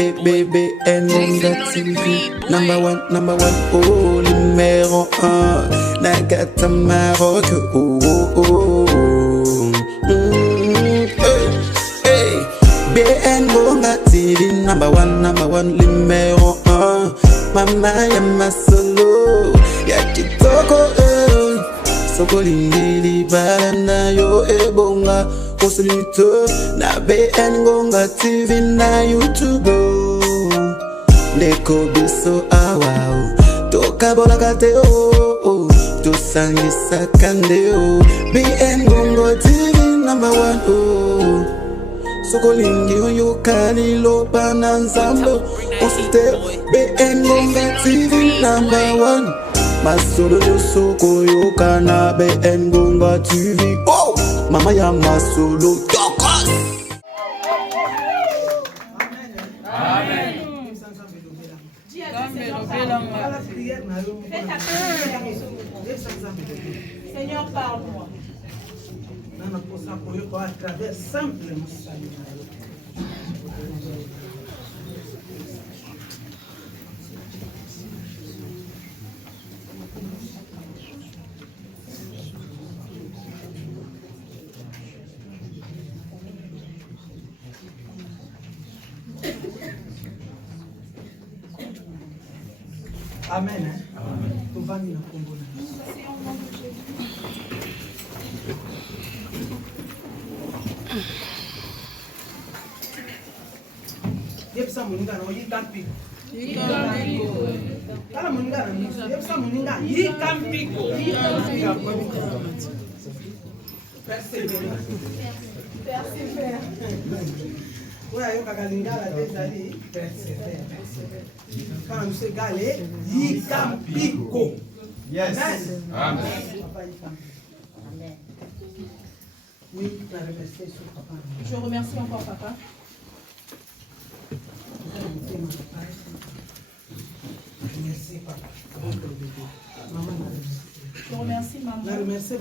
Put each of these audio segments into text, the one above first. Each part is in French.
BBN Ngonga TV. Number one, oh, numéro 1. Nagata Maroc, oh. Hey, BN Ngonga TV. Number one, numéro 1. Mama ya masolo, ya kitoko, soko lingili balana yo ebonga. Consulite na BN Ngonga TV na YouTube. Ndeko biso awao toka bolakate o tosangisa kande o. BN Ngonga TV number 1 o. Sokolingi oyo kalilo bananzambo. Consulite BN Ngonga TV number 1. Masolo de soko yo kana BN Ngonga TV. Oh, mama ya masolo tokos. Seigneur, parle-moi. Amen. Tu vas nous accompagner. Yepsa muninga no yikampi. Kala muninga na miso. Yepsa muninga yikampiko. Persévère. Ouais, yo kakalingala tezali persévère. Quand nous se galé, yikampiko. Yes. Amen. Amen. Oui, je remercie encore papa. Merci papa. Je remercie maman. Je remercie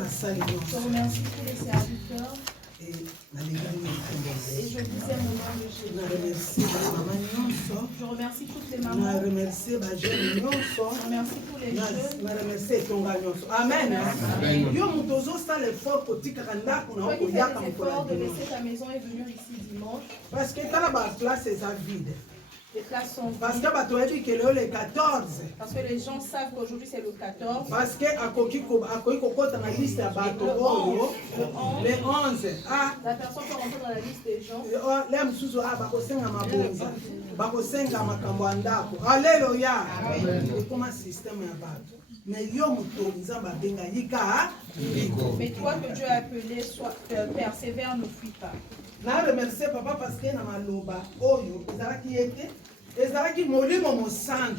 tous les serviteurs. Et je vous aime au nom de Jésus. Je remercie toutes les mamans. Je remercie tous les jeunes. Amen. Toi qui fais l'effort de laisser ta maison et venir ici dimanche. Parce que la place est vide. Les places sont vides. Parce que le 14. Parce que les gens savent qu'aujourd'hui c'est le 14. Parce que le 11. La personne peut rentrer dans la liste des gens. Alléluia. Et comment système mais toi que Dieu a appelé, persévère, ne fuis pas. Je remercie papa parce que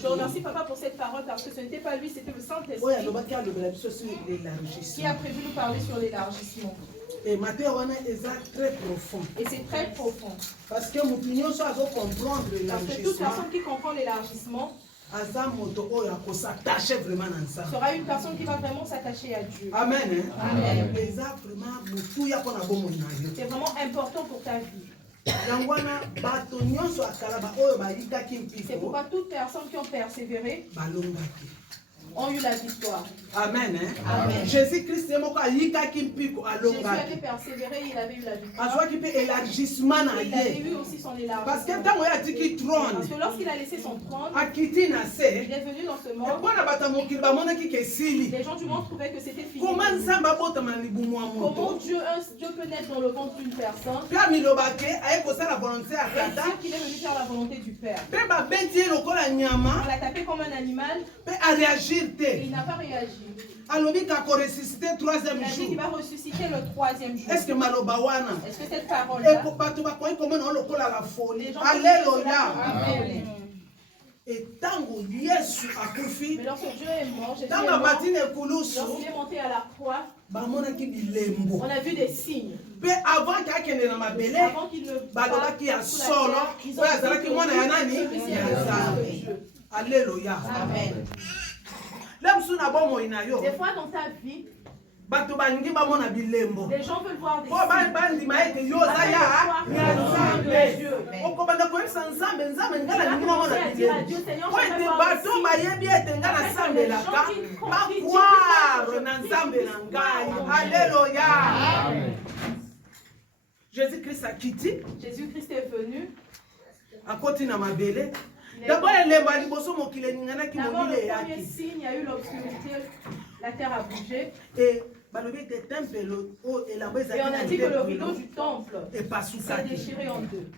je remercie papa pour cette parole parce que ce n'était pas lui, c'était le Saint-Esprit qui a prévu nous parler sur l'élargissement. Et très profond. Et c'est très profond. Parce que toute personne qui comprend l'élargissement sera une personne qui va vraiment s'attacher à Dieu. Amen. Amen. C'est vraiment important pour ta vie. C'est pourquoi toutes personnes qui ont persévéré ont eu la victoire. Amen. Amen. Jésus-Christ Jésus avait persévéré, il avait eu la victoire. Il avait eu aussi son élargissement. Parce que lorsqu'il a laissé son trône, il est venu dans ce monde. Les gens du monde trouvaient que c'était fini. Comment Dieu peut naître dans le ventre d'une personne? C'est qu'il est venu faire la volonté du Père. On l'a tapé comme un animal. Il n'a pas réagi. Il a ressuscité le 3e jour. Il va ressusciter le 3e jour. Est-ce que cette parole-là? Alléluia. Amen. Et tango Yesu akufi. Mais lorsque Dieu est mort, Jésus est mort, lorsqu'il est monté à la croix, on a vu des signes. Avant qu'il ne parle Alléluia. Amen. Des fois dans ta vie, Les gens veulent voir des signes. Jésus-Christ a quitté. Jésus-Christ est venu. D'abord, le premier signe, il y a eu l'obscurité, la terre a bougé. Et on a dit que le rideau du temple s'est déchiré en deux.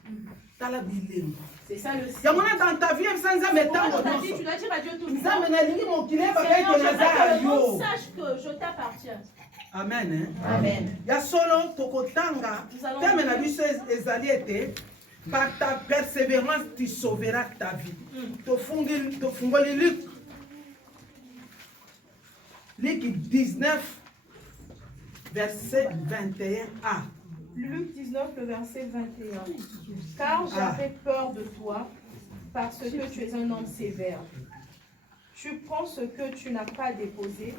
C'est ça le signe. Dans ta vie, tu dois dire à Dieu tout le temps. Seigneur, je veux que le monde sache que je t'appartiens. Amen. Amen. Ya solo tokotanga teme na biso ezali ete par ta persévérance tu sauveras ta vie. Tofungoli Luc 19 verset 21a. Luc 19 le verset 21. Car j'avais peur de toi parce que tu es un homme sévère. Tu prends ce que tu n'as pas déposé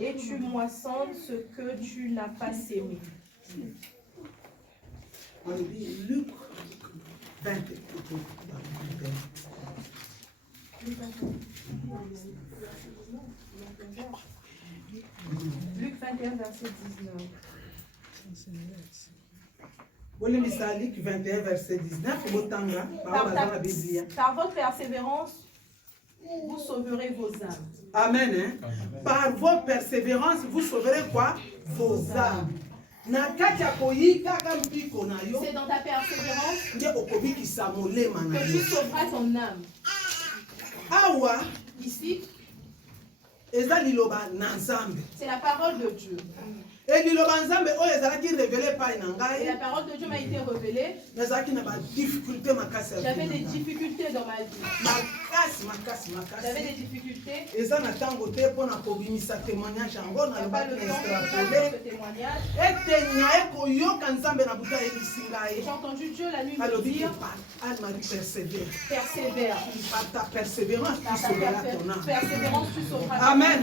et tu moissonnes ce que tu n'as pas sémé. On dit Luc 21. Luc 21, verset 19. Luc 21, verset 19. Par votre persévérance, vous sauverez vos âmes. Amen. Hein? Par vos persévérances, vous sauverez quoi? Vos âmes. C'est dans ta persévérance que tu sauveras ton âme. Ici, c'est la parole de Dieu. Et la parole de Dieu m'a été révélée. J'avais des difficultés dans ma vie. J'avais des difficultés. Il n'y a pas le temps de témoignage. J'ai entendu Dieu la nuit me dire persévère. Par ta persévérance, tu sauveras ton âme. Amen.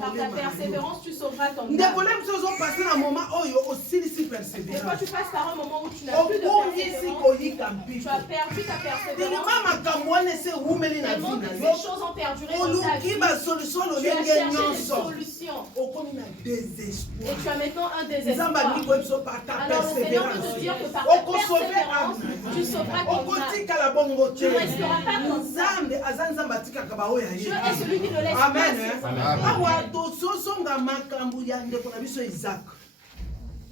Par ta persévérance, tu sauveras ton âme. Des fois, tu passes par un moment où tu n'as plus de persévérance. Tu as perdu ta persévérance. Tellement que ces choses ont perduré dans ta vie. Tu as cherché des solutions. Et tu as maintenant un désespoir. Alors le Seigneur veut te dire que par ta persévérance, tu sauveras ton âme. Tu ne resteras pas comme ça. Dieu est celui qui ne laisse pas.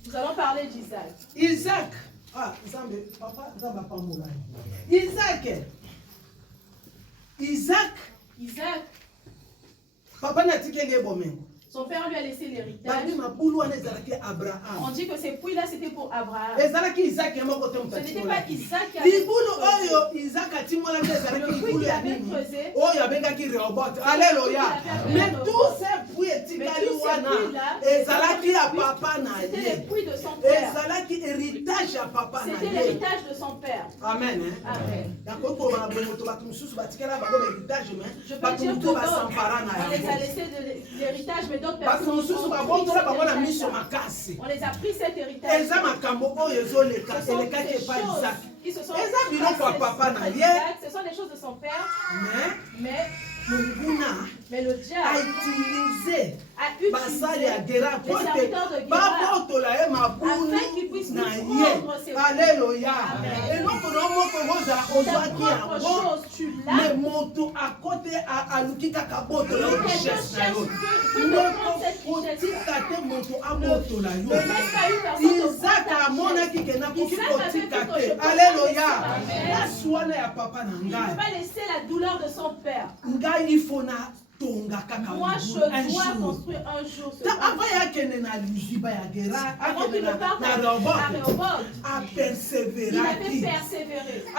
Nous allons parler d'Isaac. Isaac. Isaac. Papa n'a dit qu'il est bon même. Son père lui a laissé l'héritage. On dit que ces puits-là, c'était pour Abraham. Ce n'était pas Isaac qui a le puits qu'il avait creusé. Alléluia. Mais tous ces puits, c'était les puits de son père. C'était l'héritage de son père. Amen. Amen. Je peux dire que d'autres, on les a laissés de l'héritage, mais d'autres personnes on les a pris cet héritage. Ce sont des choses qui se sont passées. Ce sont des choses de son père. Mais le diable a utilisé les serviteurs de Guérard afin qu'ils puissent nous prendre ses Alléluia. Et ta propre chose, tu l'as. Mais moto à côté à Lukika Kaboto la richesse. Isaac a monaki que n'a pas Alléluia. La soine à papa Il ne peut pas laisser la douleur de son père. Il faut moi, je dois construire un jour ce avant qu'il ne parte à Rehoboth, a persévéré. Il avait persévéré. Il y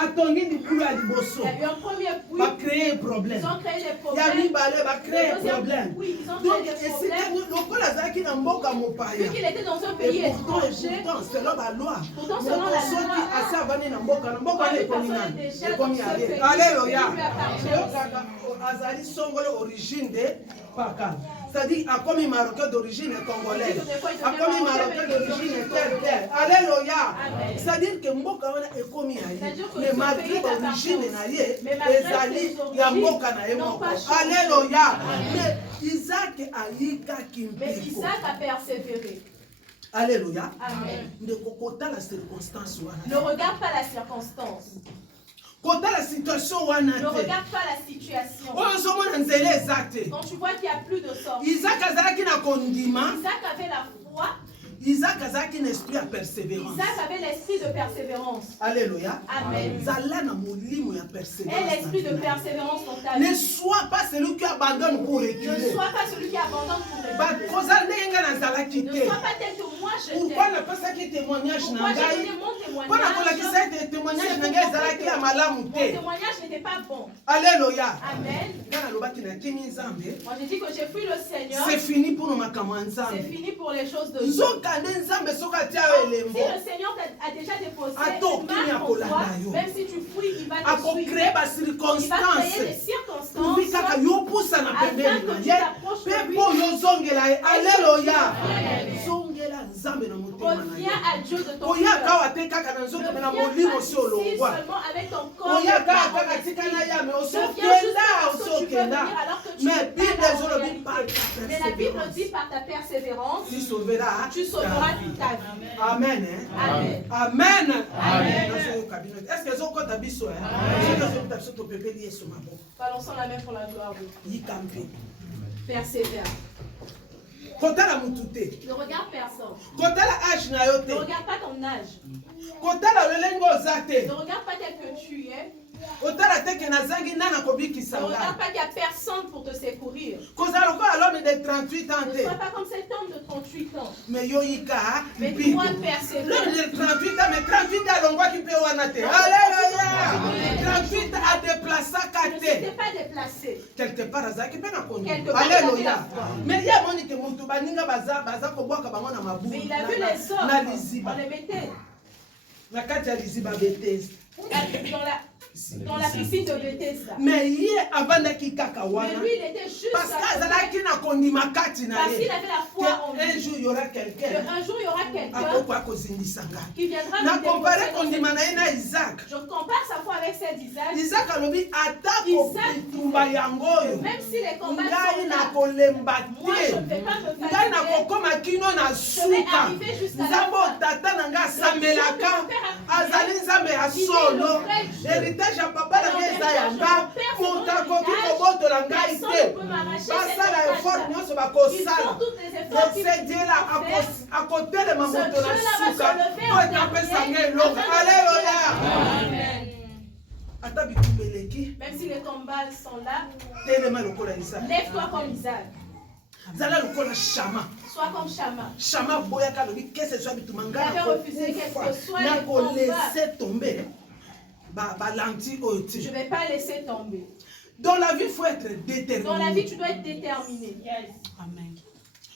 a eu un premier puits. Va créer un problème. Ils ont créé des problèmes. Il va créer un problème. Oui, ils ont créé des problèmes. Vu qu'il était dans un pays étranger, pourtant selon la loi, Alléluia. Azali songolo origine de Paka. C'est-à-dire, à comme marocain d'origine congolaise, à comme marocain d'origine terre. Alléluia. C'est-à-dire que mboka wana ekomi aye, mais malgré l'origine na ye, ezali ya mboka na ye moko. Alléluia. Mais Isaac a yika kimpiko. Mais Isaac a persévéré. Alléluia. Amen. Ne kokota la circonstance wana. Ne regarde pas la circonstance. Kota la situation wana. Ne regarde pas la situation. Quand tu vois qu'il n'y a plus de sortie. Isaac avait la foi. Isaac avait un esprit de persévérance. Isaac avait l'esprit de persévérance. Alléluia. Amen. Et l'esprit de persévérance dans ta vie. Ne sois pas celui qui abandonne pour reculer. Ne sois pas celui qui abandonne pour reculer. Ne sois pas tel que moi je t'aime. Pourquoi ne pas ça qui témoignage Pourquoi j'ai donné mon témoignage? Mon témoignage n'était pas bon. Alléluia. Amen. Moi j'ai dit que j'ai fui le Seigneur. C'est fini pour nous. C'est fini pour les choses de Dieu. Si le Seigneur a déjà déposé une marque en toi, même si tu fouilles, il va te suivre. Il va créer des circonstances afin que tu t'approches de lui. Alléluia. Reviens à Dieu de ton cœur. Reviens pas ici seulement avec ton corps. Mais la Bible dit par ta persévérance, tu sauveras toute ta vie. Amen. Amen. Amen. Amen. Est-ce que vous avez dit Balançons la main pour la gloire de Dieu. Persévère. Ne regarde personne. Ne regarde pas ton âge. Ne regarde pas tel que tu es. Ne regarde pas qu'il n'y a personne pour te secourir. Ne sois pas comme cet homme de 38 ans. Mais toi persévère. 38 ans, mais 38 ans, alléluia. 38 a déplacé à ne s'était pas déplacé. Quelque part, alléluia. Mais il y a mon que mais il a vu les hommes, on les mettait dans la piscine de Bethesda. Mais lui, il était juste parce qu'il avait la foi en lui. Un jour, il y aura quelqu'un qui viendra nous comparer Isaac. Je compare sa foi avec celle d'Isaac. Isaac même si les combats sont là, moi je ne vais pas me fatiguer. Je vais arriver jusqu'à la fin. Héritage ya papa na ngai eza yanga moto akoki kobotola ngai te basala effort nyonso bakosala esediela akotelema moto na suka po etapesa ngai elonga. Alléluia. Ata bitumba eleki même si les combats sont là, telema lokola Isaac. lève-toi comme Isaac. Zala lokola Shama. Sois comme Shama. Shama boyaka lobi que ce soit bitumba ngai laisser tomber. Je ne vais pas laisser tomber. Dans la vie, il faut être déterminé. Dans la vie, tu dois être déterminé. Yes. Amen.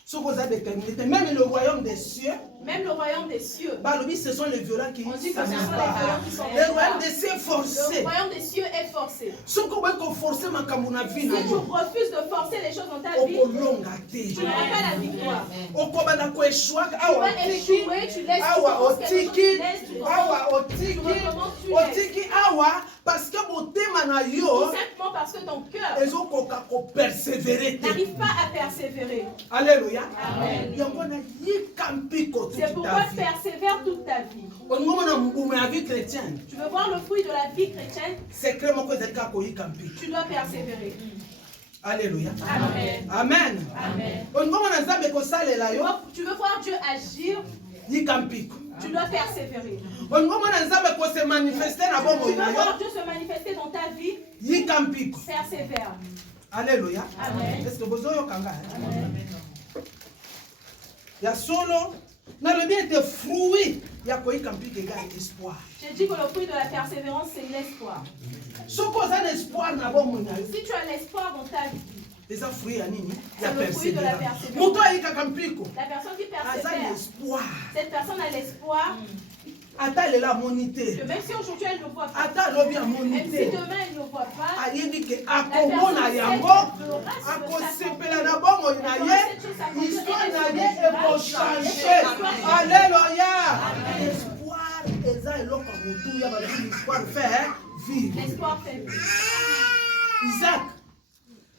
Si vous êtes déterminé, même le royaume des cieux, ce sont les violents qui sont le royaume des cieux est forcé. Le royaume des cieux est forcé. Si tu refuses de forcer les choses dans ta vie, tu n'auras pas la victoire. Tu vas échouer, tu laisses parce que simplement parce que ton cœur n'arrive pas à persévérer. Alléluia. Amen. C'est pourquoi persévère toute ta vie. Tu veux voir le fruit de la vie chrétienne? Tu dois persévérer. Alléluia. Amen. Amen. Amen. Tu veux voir Dieu agir? Tu dois persévérer. Tu veux voir Dieu se manifester dans ta vie? Persévère. Alléluia. Amen. Est-ce que vous avez il y a solo, mais le bien de fruit, il y a quoi qui gagne espoir. J'ai dit que le fruit de la persévérance, c'est l'espoir. Si tu as l'espoir dans ta vie, c'est le fruit de la persévérance. La personne qui persévère, cette personne a l'espoir Ata lela monité. Que même si aujourd'hui elle ne voit pas, Ata lobi a même monité. si demain elle ne voit pas, Ayebi ke akomona yango, akosepela na bongo na ye, histoire na ye ekochange. Alléluia. L'espoir eza eloko mutu ya balobi l'espoir fait vivre. l'espoir fait vivre. Isaac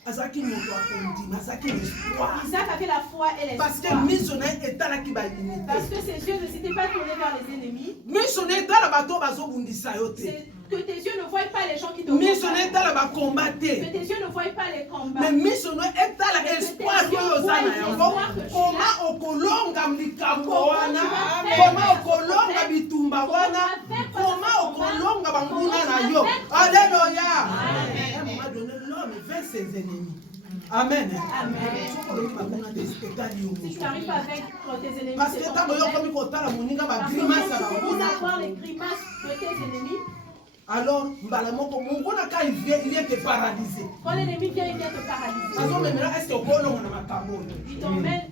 azaki moto akondima, azaki l'espoir. Isaac avait la foi et Parce que l'espoir. miso na ye etalaki balimité. Parce que ses yeux ne s'étaient pas tournés vers les ennemis. Miso na ye etala bato bazobundisa yo te. C'est que tes yeux ne voient pas les gens qui te Miso na combattent. ye etala bakomba Que te. tes yeux ne voient pas les combats. Mais miso na ye etala espoir oyo oza na yango. Koma okolonga likambo wana, koma okolonga bitumba wana, koma okolonga banguna na yo. Alléluia. À un moment donné, l'homme veut ses ennemis. Amen. Si tu n'arrives pas avec tes ennemis, Parce que c'est ton tant que problème. tu as moninga ba Parce que grimace quand à tu la commences à bouna. voir les grimaces de tes ennemis, Alors, mbala moko mongona quand il vient te paralyser. quand l'ennemi vient, il vient te paralyser. Azo memela est-ce que okolonga na makambo? Il t'emmène,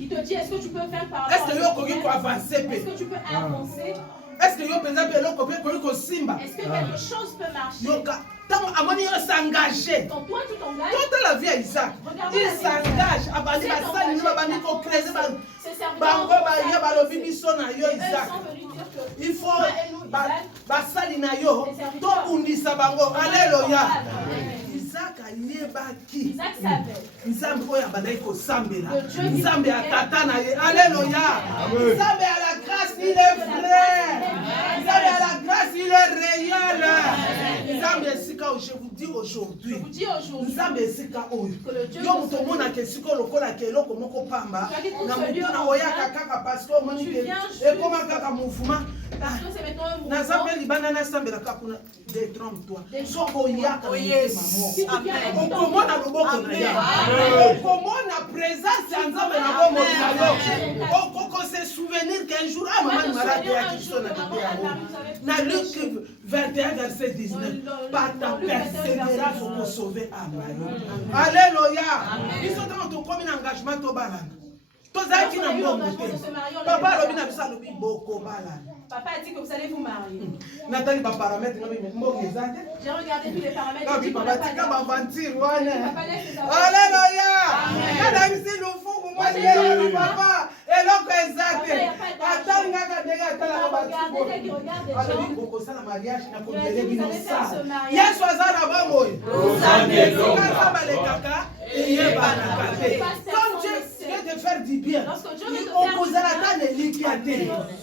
il te dit, est-ce que tu peux faire par Est-ce rapport que à yo ce koki problème? ko avancer Est-ce pe? que tu peux avancer? Est-ce que yo penza pe eloko pe koki ko simba? Est-ce que quelque chose peut marcher? Yoka tango amoni yo s'engager. Quand toi, tu t'engages, Toute la vie à Isaac. Il s'engage abandi basali ni babandi ko creuser ba ces serviteurs bango ba ya balobi biso na yo eux Isaac. sont venus dire que Il faut toi et nous, Isaac, basali na yo to bundisa bango. Alléluia. Isaac ayebaki. Isaac savait. Nzambe oyo abandaki kosambela. Le Dieu qui Nzambe fait. atata na ye. Alléluia. Nzambe à la grâce, il est vrai. Nzambe à la grâce, il est réel. Nzambe esika, je vous dis aujourd'hui. Je vous dis aujourd'hui Nzambe esika oyo. que le Dieu Yo de moto ce mona ke siko lokola ke eloko moko pamba. Tu habites Na dans ce lieu mutu na en oyaka bas. kaka parce que omoni Tu ke viens juste. ekoma kaka mouvement. parce que c'est maintenant un Naza mouvement. pe libanda nasambela kaka kuna détrompe-toi. Détrompe-toi. Soko oyaka motema moko. Si tu viens avec ton Okomona loboko na Amen. ya. Okomona présence ya Nzambe na bomoi na yo. Okoko se souvenir qu'un jour ah maman malade ya kiso na bébé yango. Na Luc 21 verset 19. Par ta persévérance on peut sauver âme. Alléluia. Biso tango tokomi na engagement tobalana. Tozalaki na mbongo te. Papa alobi na biso alobi boko balana. Papa a dit que vous allez vous marier. Nathalie ba paramètre ngabi mbongo ezate. J'ai regardé tous les paramètres. J'ai Kabi dit qu'on baba n'a pas tika d'argent. ba venture wana. Papa laisse les enfants. Alléluia. Kada misi lufungu moi je papa eloko ezate. Atali ngaka ndenge atala ba Regardez dès qu'il regarde les alors gens. il faut ça la mariage na ko Il a délai dit, vous bino allez faire ça. ce mariage. Yesu azala bango. Kaka ba le kaka et bana kate. Comme Dieu veut te faire du bien. Lorsque Dieu veut te On faire du posera bien, ta neliki ate.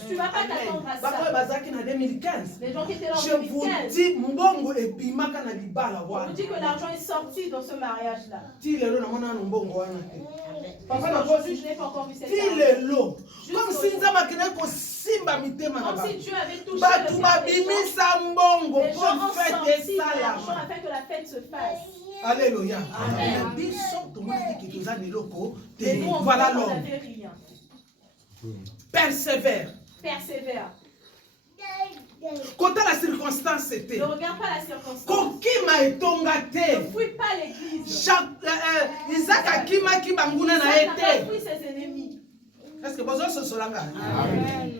tu vas pas t'attendre à Bakoy ça. bazaki na 2015. Les gens qui étaient là en Je vous 2015, dis mbongo ebimaka na libala on wana. nous dit que l'argent est sorti dans ce mariage-là. Ti lelo namona na mbongo wana te. Papa na Aujourd'hui, kosi je n'ai pas encore vu cette ti argent. lelo. Comme si nzambe akendaki kosimba mitema na Comme si bango. Dieu avait touché Bato le cœur des gens. babimisa mbongo Les gens ont po fete sorti de l'argent esalama. afin que la fête se fasse. Alléluia. Mais biso tomonaki ke toza na eloko te. Et nous, on Voilà n'avait l'homme. rien. Persévère. Persévère. Kota la circonstance te. Ne regarde pas la circonstance. Kokima etonga Ne te. fouille pas l'église. Isaac akimaki banguna na Ça ye n'a pas te. fouillé ses ennemis. Est-ce que bozo sosolanga?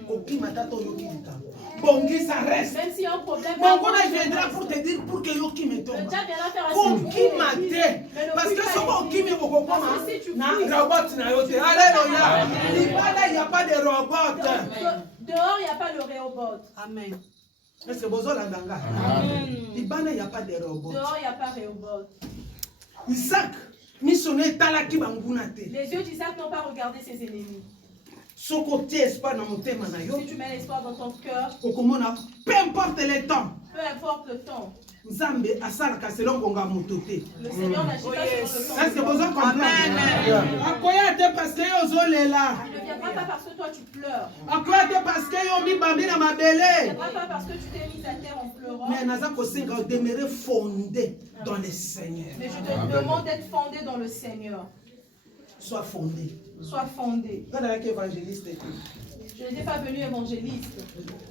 Kokima tato yoki likambo. Bongisa reste. Même s'il y a un problème, Mon gars viendra pour te dire pour que yoki me le tombe. diable viendra faire un Kokima te. Parce que ce qu'on kimi bokokoma na robot na yote. Alléluia. Libala il n'y a pas de robot. Dehors, il n'y a pas le réobot. Amen. Est-ce que bozo landanga? Libala il n'y a pas de robot. Dehors, il n'y a pas réobot. Isaac missionné talaki banguna te. Les yeux d'Isaac n'ont pas regardé ses ennemis. Soko tie espoir na motema na yo. Si tu mets l'espoir dans ton cœur, Okomona peu importe le temps. peu importe le temps, Nzambe asalaka selon ngonga moto te. le Seigneur n'agit pas selon le Est-ce que temps. bozo comprendre? Akoya te parce que yo ozolela. Il ne viendra pas parce que toi tu pleures. Akoya te parce que yo mibambi na Il ne mabele. viendra pas parce que tu t'es mis à terre en pleurant. Mais naza kosenga demeurer fondé dans le Seigneur. Mais je te demande d'être fondé dans le Seigneur. Sois fondé. Sois fondé. Quand avec évangéliste, Je n'étais pas venu évangéliste,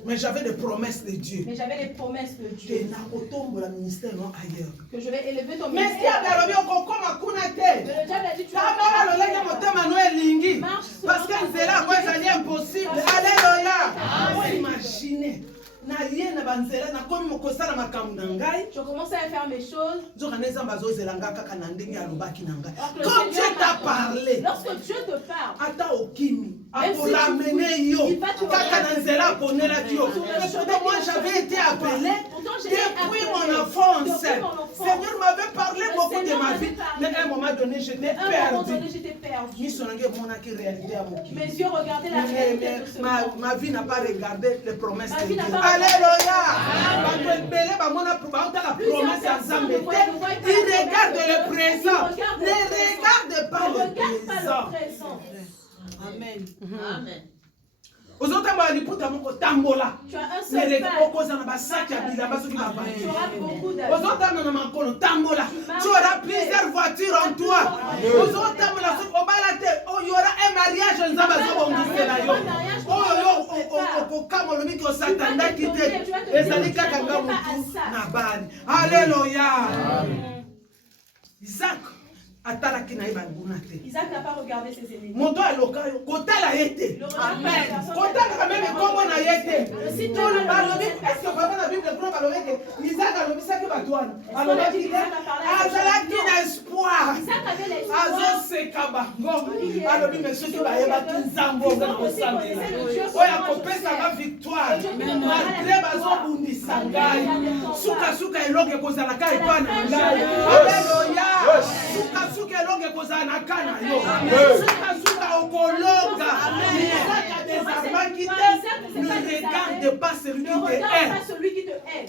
mais j'avais des promesses de Dieu. mais j'avais les promesses de Que Dieu. na kotombo la ministère non ailleurs. Que je vais élever ton Mais si ministère. abalobi okokoma kuna te. Mais le diable a dit tu vas Tamara pas lolenge motema no elingi. Marche selon Parce que ta nzela volonté. yango ezali impossible. Alléluia. Imaginez. Je commençais à faire mes choses. Quand Dieu t'a parlé, Lorsque Dieu te parle, moi j'avais été appelé depuis mon enfance. Seigneur m'avait parlé beaucoup de ma vie, mais à un moment donné j'étais perdu. Mes yeux regardaient la réalité de ce monde. Ma vie n'a pas regardé les promesses de Dieu. Alléluia. Il regarde le présent. Ne regarde pas le présent. Amen. Amen. Tu as un seul pas. Tu auras beaucoup d'argent. Tu auras plusieurs voitures en toi. Il y aura un mariage. Alléluia. Isaac. Isaac n'a pas regardé ses ennemis. Amen. Suka longe kozana kana yo. Suka okologa. Ne regarde pas celui qui te hait.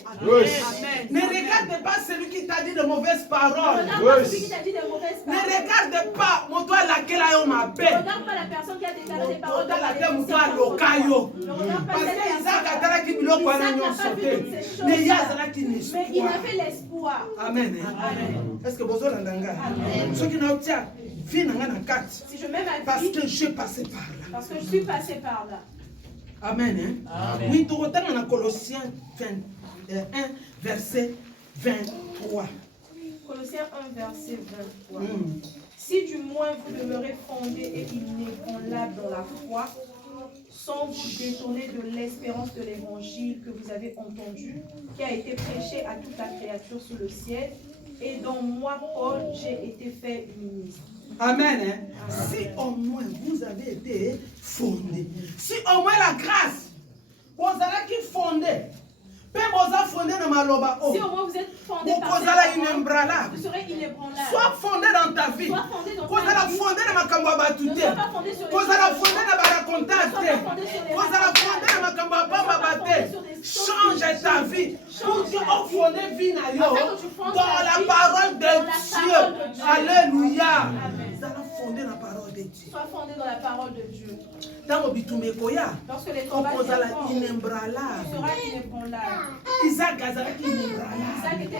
Ne regarde pas celui qui t'a dit de mauvaises paroles. Ne regarde pas mon toit laquelle a eu ma paix. Regarde pas la personne qui a déclaré des paroles. Parce que Isaac a dit que mais il avait l'espoir. Amen. Est-ce que vous avez ceux qui n'ont pas vie n'a pas si je mets ma vie, parce que je suis passé par là. Parce que je suis passé par là. Amen. Oui, tu retournes dans Colossiens 1, verset 23. Colossiens 1, verset 23. Si du moins vous demeurez fondés et inébranlables dans la foi, sans vous détourner de l'espérance de l'évangile que vous avez entendu, qui a été prêché à toute la créature sous le ciel, et dont moi, Paul, j'ai été fait ministre. Amen. Si au moins vous avez été fondés, si au moins la grâce, vous avez fondé, si au moins vous êtes fondé par vous serez inébranlable. Sois fondé dans ta vie. Sois fondé dans ta vie. Fondé dans ma Ne sois pas fondé sur les fondé change ta vie. Pour que tu fondé vie dans la parole de Dieu. Alléluia. Fondé dans la parole de Dieu. Sois fondé dans la parole de Dieu. Lorsque les combats tu seras inébranlable. Isaac était inébranlable.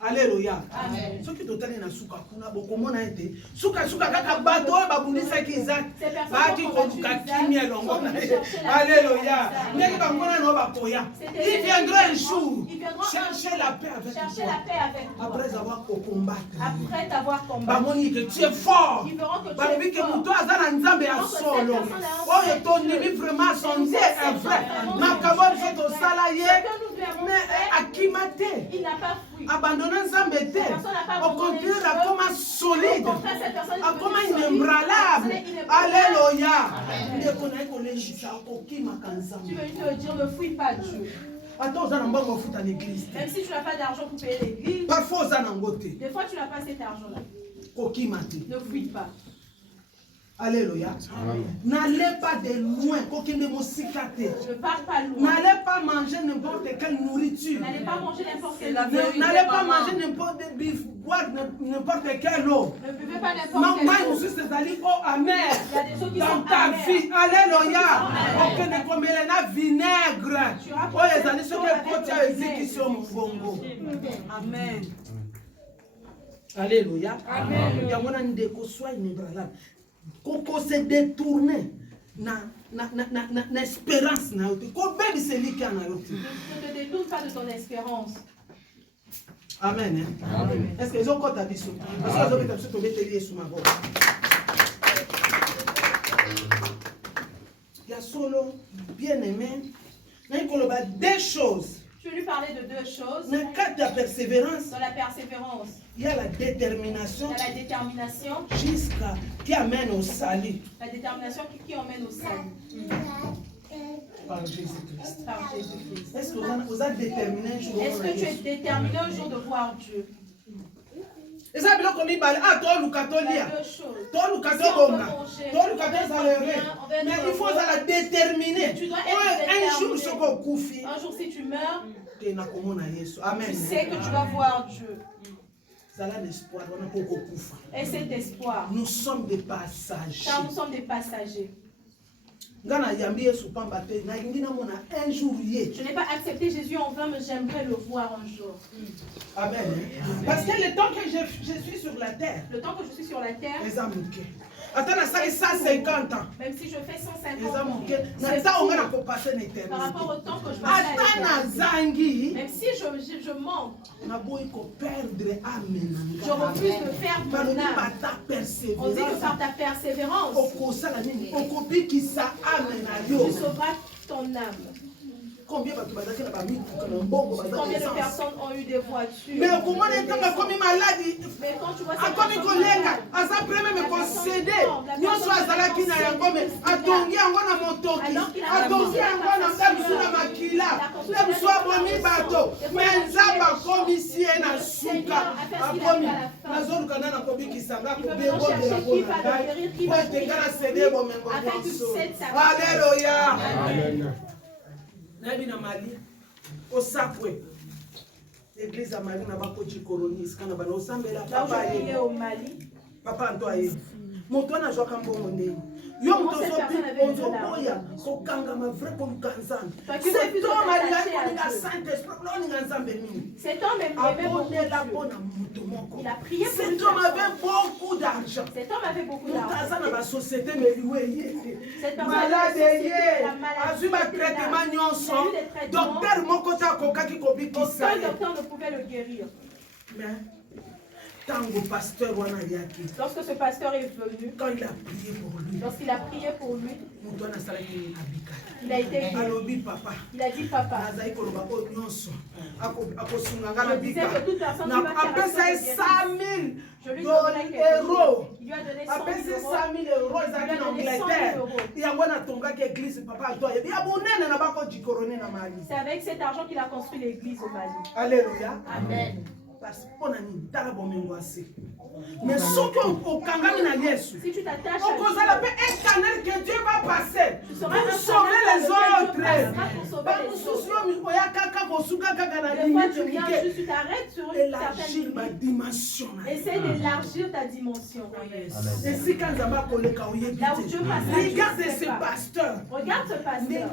Alléluia. Ce qui doit être suka kuna bokomona ete suka kaka bato babundisa ki Isaac baki kotuka kimia longo. Alléluia. Neli bangona no bakoya. Il viendra un jour chercher la paix avec toi. Après avoir combattu. Après t'avoir combattu. Bamoni que tu es fort. Ils verront que tu es fort. Muto azana nzambe ya solo. Oh ton ennemi vraiment son Dieu est vrai. Makabon fait au salaye mais akimate. Il n'a pas fui. Abandonnant Nzambe, au contraire, comme solide, comme inébranlable. Alléluia. Tu veux te dire, ne fuis pas Dieu. Même si tu n'as pas d'argent pour payer l'église, des fois tu n'as pas cet argent-là. Ne fuis pas. Alléluia. N'allez pas de loin. Ne pars pas loin. N'allez pas manger n'importe quelle nourriture. N'allez pas manger n'importe quelle nourriture. N'allez pas manger n'importe boire n'importe quelle eau. Ne buvez pas n'importe quelle eau. Il y a des eaux qui sont ta vie. Alléluia. Aucun ne comme la vinaigre. Oh, les amis, ce que tu as exécution mon bongo. Amen. Alléluia. Amen. Il y a mon ndeko soit inébranlable. Koko se détourner na espérance na yote. Ko bebi celui qui en a yote. Ne te détourne pas de ton espérance. Amen. Amen. Est-ce que ils ont compté à biso? Parce que ils ont mis sur ma voix. Il y a solo, bien aimé. Il y a deux choses. Je vais lui parler de deux choses. Dans le cadre de la persévérance, dans la persévérance, il y a la détermination, il y a la détermination jusqu'à qui amène au salut. La détermination qui emmène au salut. Par Jésus-Christ. Par Jésus-Christ. Est-ce que vous êtes déterminé un jour? Est-ce que tu es déterminé un jour de voir Dieu? Et ça, bien comme il parle, ah, toi, Il y a deux choses. mais il faut la déterminer. Tu dois Un jour, un jour, si tu meurs, Amen. tu sais que tu vas voir Dieu. Et cet espoir, nous sommes des passagers. car nous sommes des passagers. Je n'ai pas accepté Jésus en vain, mais j'aimerais le voir un jour. Amen. Parce que le temps que je suis sur la terre, le temps que je suis sur la terre, attends, ça fait 150 ans. Même si je fais 150 ans, par rapport au temps que je vais faire, même si je manque, je refuse de perdre mon âme. On dit que par ta persévérance, tu sauveras ton âme. Combien de personnes ont eu des voitures? Mais comment est-ce que maladie? Mais quand tu vois ça, comme collègue, à sa première me concédé, nous sommes à la kina yangome, à tongi angona motoki, à tongi angona msuna makila, mswa bomi bato, menzaba komisi na suka, akomi, na zone kana na kobi kisanga kobi bo de la bonne. Pour te gana céder bon mengo. Alléluia. Amen. Nabi na Mali, au Sapwe, l'église à Mali n'a pas coaché colonie, quand on a ensemble là, papa est au Mali. Papa Antoine, mon toit n'a joué qu'un bon monde. Yo boya ko kanga ma vrai pour kanzan. C'est toi Marie la Saint-Esprit la nzambe mini. Cet homme aimait beaucoup Dieu. Il a prié pour cet homme avait beaucoup d'argent. Cet homme avait beaucoup d'argent. Kanzan na société mais lui malade azu ba traitement nyonso. Docteur moko ta kokaki kobiki ça. Aucun docteur ne pouvait le guérir. Mais lorsque ce pasteur est venu, quand il a prié pour lui, lorsqu'il a prié pour lui, il a été guéri. Il a dit papa. Je disais que toute personne qui va faire je lui donnerai quelque chose. Il lui a donné 100 000 euros. C'est avec cet argent qu'il a construit l'église au Mali. Alléluia. Amen. Mais si tu t'attaches à Dieu, que Dieu va passer pour sauver les autres. Des fois tu viens juste, tu t'arrêtes sur une certaine dimension. Essaie d'élargir ta dimension. Là où Dieu passe. Regarde ce pasteur. Regarde ce pasteur.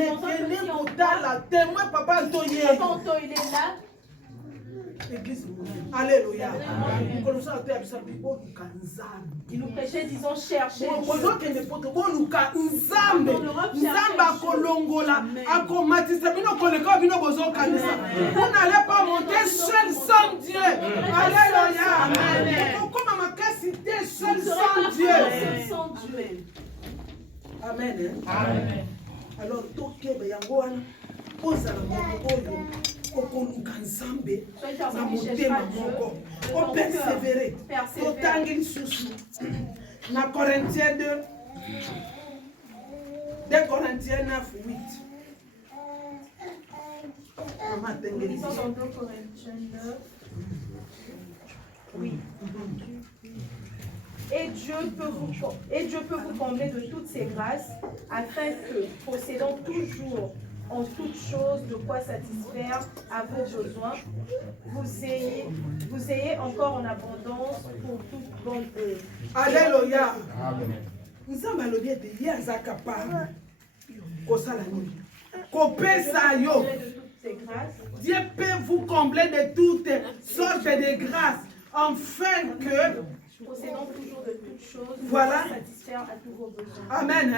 Mais papa il est là. Alléluia. Il nous prêchait, disons, chercher. Vous n'allez pas monter seul sans Dieu. Alléluia. Comment ma cité seul sans Dieu. Amen. Amen. Alors, tokebe yango wana ozala moto oyo okoluka nzambe na motema moko opersevere totangi lisusu na Corinthiens 2 Corinthiens 9 8 Lisons dans 2 Corinthiens 9. Oui. Et Dieu peut vous combler de toutes ses grâces, afin que, possédant toujours en toutes choses de quoi satisfaire à vos besoins, vous ayez encore en abondance pour toute bonne œuvre. Alléluia. Nous sommes à l'objet de Yaza capable. Dieu peut vous combler de toutes sortes de grâces, afin que possédant toujours de toutes choses, voilà, satisfaire à tous vos besoins. Amen.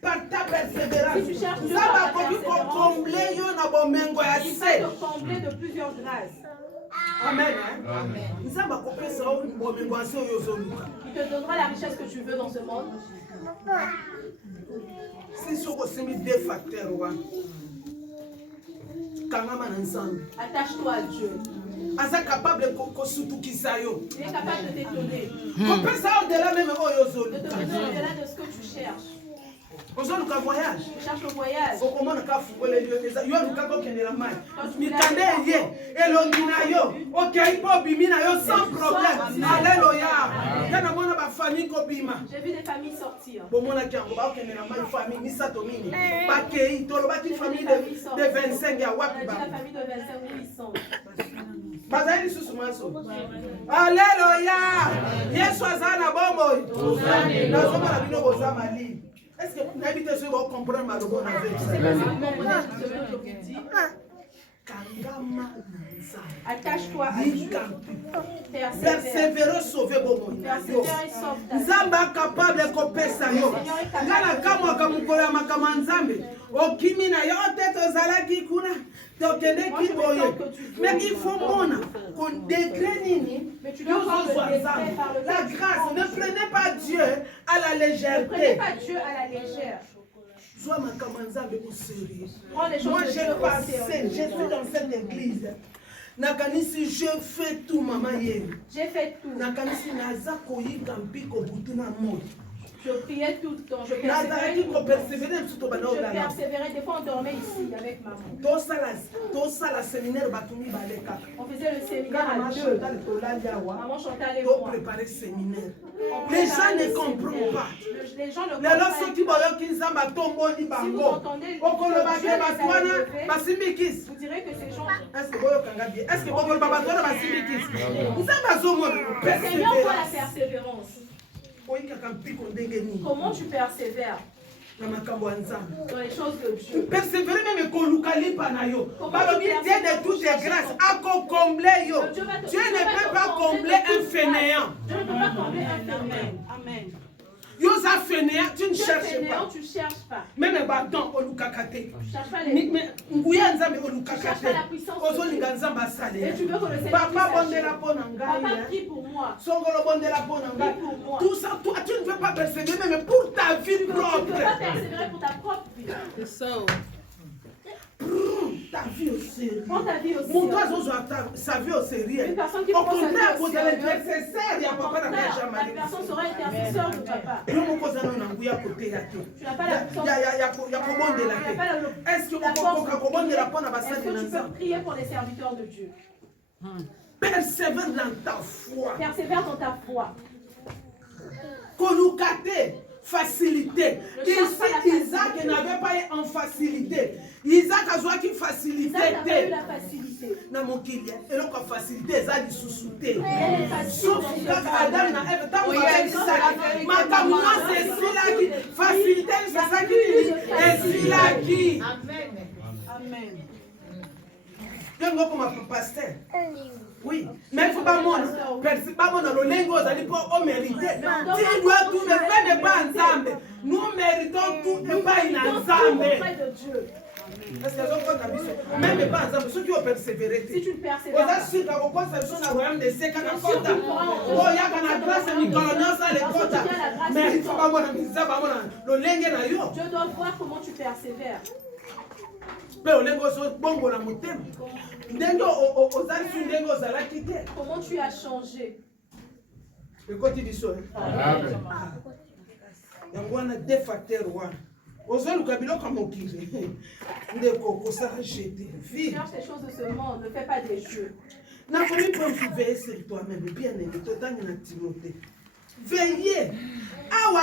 Par ta persévérance, si tu cherches Dieu par ta persévérance, combler il va te combler de plusieurs grâces. Amen. Amen. Il te donnera la richesse que tu veux dans ce monde. Si ce sont deux facteurs, attache-toi à Dieu. Il est capable de t'étonner. De te donner au-delà de ce que tu cherches. Tu cherches le voyage. Sans problème. Alléluia. J'ai vu des familles sortir. De 25 la famille de 25 où ils sont. Alléluia. Est-ce que vous habitez ce que vous comprenez ma logo? Attache-toi à Dieu. Persévérer, sauver vos Zamba capable de couper ça. Ngala kama kamukora makamanzambe. Okimina yo tete zalaki kuna. Tokende kiboye. Mais il faut mona qu'on décrète nini. Mais tu dois voir la grâce. Ne prenez pas Dieu à la légèreté. Ne prenez pas Dieu à la légère. Moi j'ai passé, je suis dans cette église. Nakanisi, je fais tout, maman. J'ai fait tout. Nakanisi, nazako yika mpiko butuna mo. Je priais tout le temps. Je persévérais. Des fois, on dormait ici avec maman. On faisait le séminaire à deux. Maman chantait avec moi. Les gens ne comprennent pas. Les gens ne comprennent pas. Si vous entendez Dieu vous direz que ces gens... Le Seigneur voit la persévérance. Comment tu persévères dans les choses de Dieu? Persévérer même kolukali panayo. Dieu de toutes les grâces a combler yo. Dieu ne peut pas combler un fainéant. Dieu ne peut pas combler un fainéant. Amen. Yo za fainéant, tu ne cherches pas. Tu cherches pas. Même un bâton olukakate. Tu cherches pas les. Nguya nzambe olukakate. Ozolinga nzamba sale. Et tu veux que le Seigneur Papa bondela pona ngai. Papa prie pour moi. Songolo bondela pona ngai. Tout ça, toi tu ne veux pas persévérer même pour ta vie propre. Tu ne peux pas persévérer pour ta propre vie. C'est ça. Ta vie au sérieux. Prends ta vie au sérieux. Mon sa vie au sérieux. Une personne qui au prend sa vie contraire, au vous allez sérieux. être sincère. Il y a papa dans la La personne sera intercesseur de papa. Tu n'as pas la Est-ce que tu peux prier pour les serviteurs de Dieu? Persévère dans ta foi. Persévère dans ta foi. Kolukate. Facilité. Ici, Isaac n'avait pas eu en facilité. Isaac a joué qui facilité. Isaac n'a pas eu la facilité. Na mokilia, et donc la facilité, ça dit sous-souté. Sauf que Adam n'a Ève, tant que ma camoufle, c'est celui-là qui facilité, c'est ça qui dit. Et celui-là qui. Amen. Amen. Je ne vois comme pasteur. Oui, mais il ne faut pas mon le lingo, ça dit pas au mérité. Si il doit tout le faire, n'est pas ensemble. Nous méritons tout et pas ensemble. Parce que même pas ensemble, ceux qui ont persévéré. Si tu persévères, si tu as une conception dans le royaume de Seka, il y a une grâce, une colonance, mais il ne faut pas le lingo. Je dois voir comment tu persévères. Comment tu as changé? Il y a deux facteurs. Cherche les choses de ce monde, ne fais pas des jeux. Veillez sur toi-même, bien aimé, veillez.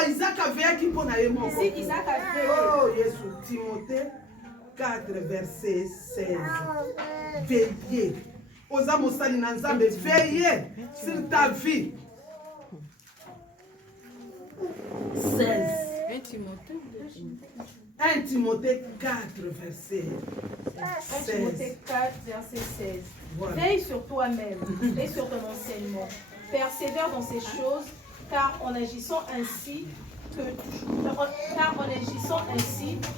Isaac a veillé pour Ici, Isaac a veillé. Oh, Jésus, Timothée 4, verset 16. Veillez. Veillez sur ta vie. 16. 1 Timothée 4, verset 16. 1 Timothée 4, verset 16. Voilà. Veille sur toi-même et sur ton enseignement. Persévère dans ces choses, car en agissant ainsi,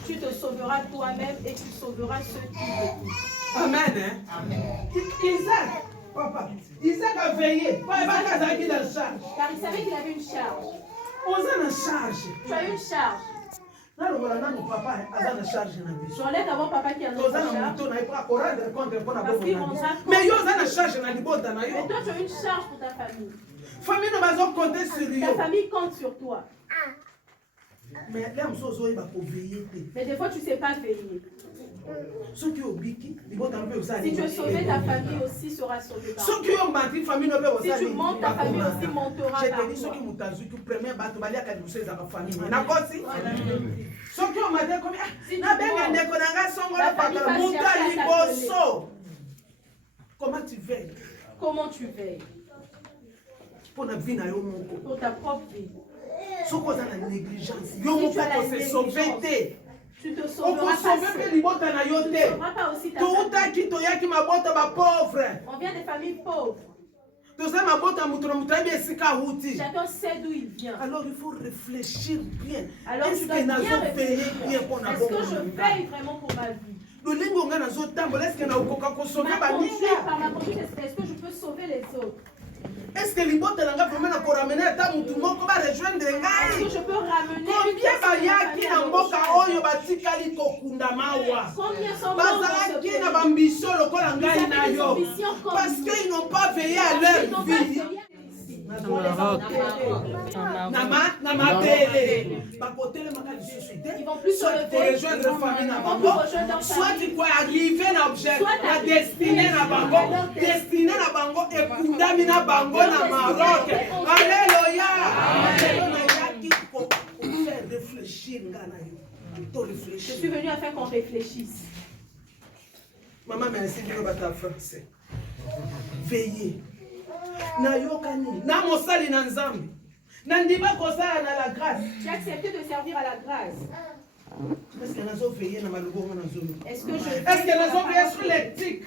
tu te sauveras toi-même et tu sauveras ceux qui t'écoutent. Amen. Hein? Amen. Isaac, Papa, Isaac a veillé. Car il savait qu'il avait une charge. On a une charge. Tu as une charge. J'enlève d'abord papa qui a une charge. Mais toi, tu as une charge pour ta famille. Ta famille compte sur toi. Mais des fois, tu ne sais pas veiller. Si tu es sauvé, ta famille aussi sera sauvée. Si tu montes, ta famille aussi montera. Comment tu veilles? Comment tu veilles? Pour ta propre vie. Si tu as la négligence, tu te sauveras pas. On vient des familles pauvres. Chacun sait d'où il vient. Alors il faut réfléchir bien. Alors est-ce que je veille vraiment pour ma vie? Par ma conduite, est-ce que je peux sauver les autres? Est-ce que je peux ramener parce qu'ils n'ont pas veillé à leur vie. Ils vont plus se lever, soit tu peux arriver à l'objet, la destinée à Bango, destinée à Bango et Kundamina Bango na Maroc. Alléluia. Je suis venu afin qu'on réfléchisse. Maman, merci de votre français. Veillez. Nayokani, na mosali na nzambi. Nandima kosala na la grâce. J'ai accepté de servir à la grâce. Est-ce que nazo veiller na malobongo na zomi? Est-ce que nazo veiller sur l'éthique?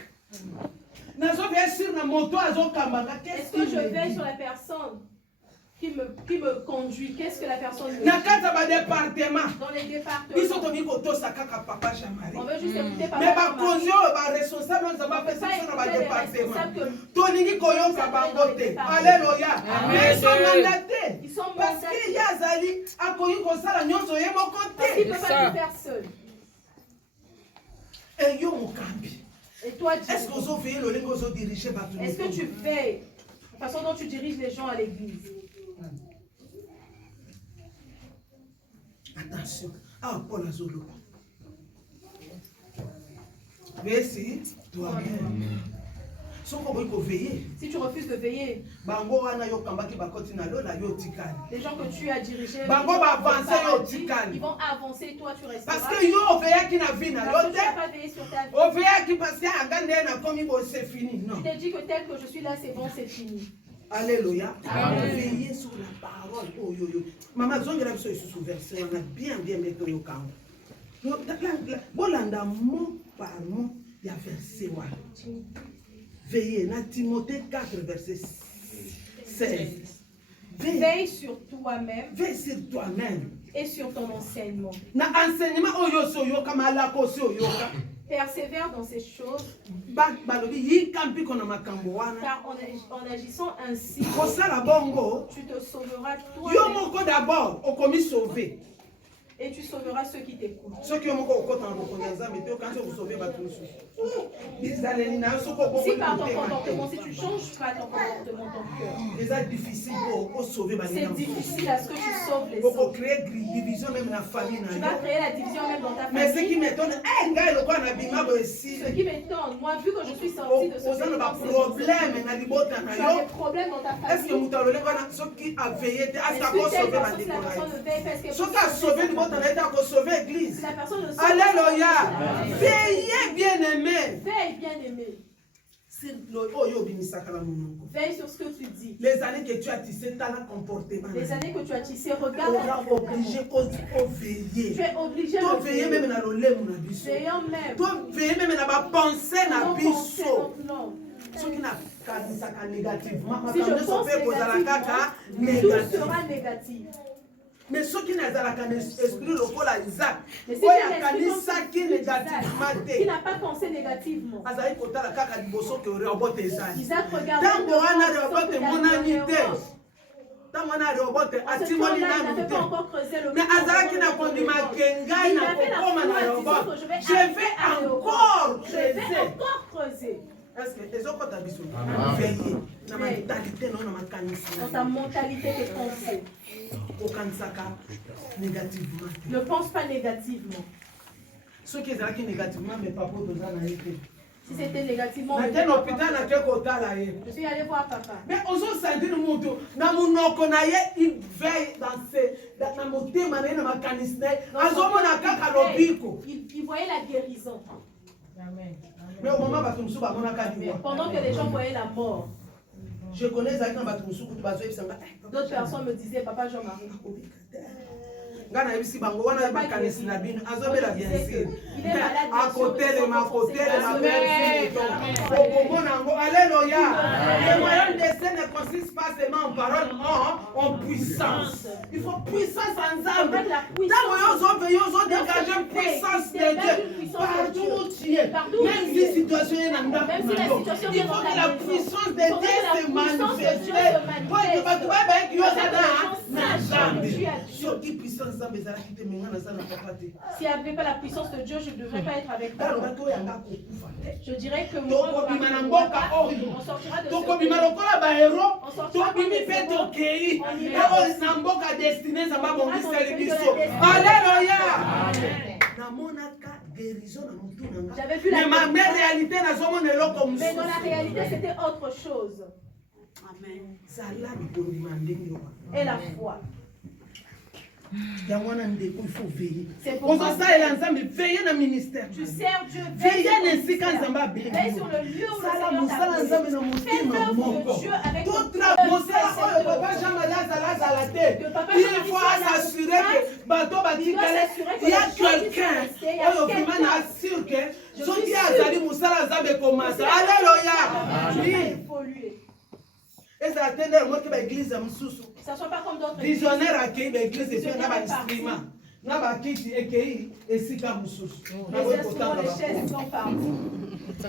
Nazo veiller sur na moto azo kambanga. Est-ce que je veille sur la personne qui me conduit? Qu'est-ce que la personne me dit? Dans les départements. Ils sont venus pour tous à papa Jean-Marie. On veut juste écouter papa. Mais par conjo, responsable, nous avons fait ça dans le département. Tony Koyo Kabangote. Alléluia. Mais ils sont mandatés. Ils sont mandatés. Parce qu'il y a Zali, à Koyo Kosala, nous sommes à mon côté. Parce qu'il ne peut pas tout faire seul. Et yo Mukambi. Et toi, est-ce que vous veillez le lingo diriger par tout le monde? Est-ce que tu veilles la façon dont tu diriges les gens à l'église? Attention. Ah, Paul Azolo. Merci, toi-même. Si tu refuses de veiller, les gens que tu as dirigés, ils vont avancer et toi tu resteras. Parce que yo veillé qui n'a vu na yo t'as pas veillé sur ta vie. Veillé qui parce qu'il y a un gars comme c'est fini. Non. Tu t'es dit que tel que je suis là, c'est bon, c'est fini. Alléluia. Veillez sur la parole. Oh yo yo. Maman, zonge la biso sous verset, on a bien mettre au camp. Bolanda mot par mot, il y a verset wa. Veillez, na Timothée 4 verset 16. Veille sur toi-même. Veille sur toi-même. Et sur ton enseignement. Na enseignement oyo so yo kama la kosi oyo ka. Persévère dans ces choses. Car en agissant ainsi, tu te sauveras toi. D'abord, on commis sauvé. Et tu sauveras ceux qui t'écoutent. Si par ton comportement, si tu changes pas ton comportement, ton cœur, c'est difficile c'est difficile à ce que tu sauves les autres. Tu vas créer la division même dans ta famille. Mais ce qui m'étonne, moi, vu que je suis sortie de ce pays, tu as des problèmes dans ta famille. Est-ce que l'église. Alléluia. Veillez bien-aimé. Veille bien-aimé. Veille sur ce que tu dis. Les années que tu as tissé, tu as un comportement. Les années que tu as tissé, regarde. Tu es obligé de veiller. Tu es obligé de veiller. Même dans le lait, mon avis. Veillant même. Tu veiller même dans ma pensée, dans biso. Ce qui n'a pas négativement. Si je pense négativement, tout sera négatif. Mais ceux qui n'ont pas l'esprit lokola Isaac, qui n'a pas pensé négativement. Isaac regarde mais Azalaki na kondima kengai na kokoma na Rehoboth. Je vais encore creuser. Est-ce que les autres ont besoin veiller dans ma mentalité non dans ma canisse dans ta mentalité de pensée aucun saka négativement ne pense pas négativement ceux qui sont négativement mais pas pour besoin na été si c'était négativement na quel hôpital na quel côté là je suis allé voir papa mais on se sentit le monde na munoko na ye il veille dans na motema na ma canisse azomona kaka lobiko il voyait la guérison. Amen. Mais au moment pendant que les gens voyaient la mort, je connais d'autres personnes me disaient, papa Jean-Marie, il est alléluia. Le moyen de destin ne consiste pas seulement en parole, en puissance. Il faut puissance ensemble. Dégager puissance de Dieu. Partout où tu es, même si la situation est dans il faut que la puissance de Dieu se manifeste. S'il n'y avait pas la puissance de Dieu, je ne devrais pas être avec toi. Je dirais que moi, on sortira de ce j'avais vu la réalité, mais dans la réalité, c'était autre chose. Amen. Et la foi. Il faut veiller. C'est pour ça veiller dans le ministère. Tu sers Dieu. Veiller sur le lieu où le Seigneur Dieu avec ton il faut s'assurer que il y a quelqu'un qui assure que alléluia. Et ça attendait moi que l'église ça soit pas comme d'autres visionnaire accueille l'église et puis on a un instrument. Na ba kiti ekei esika mususu. Na bo kotanga ba.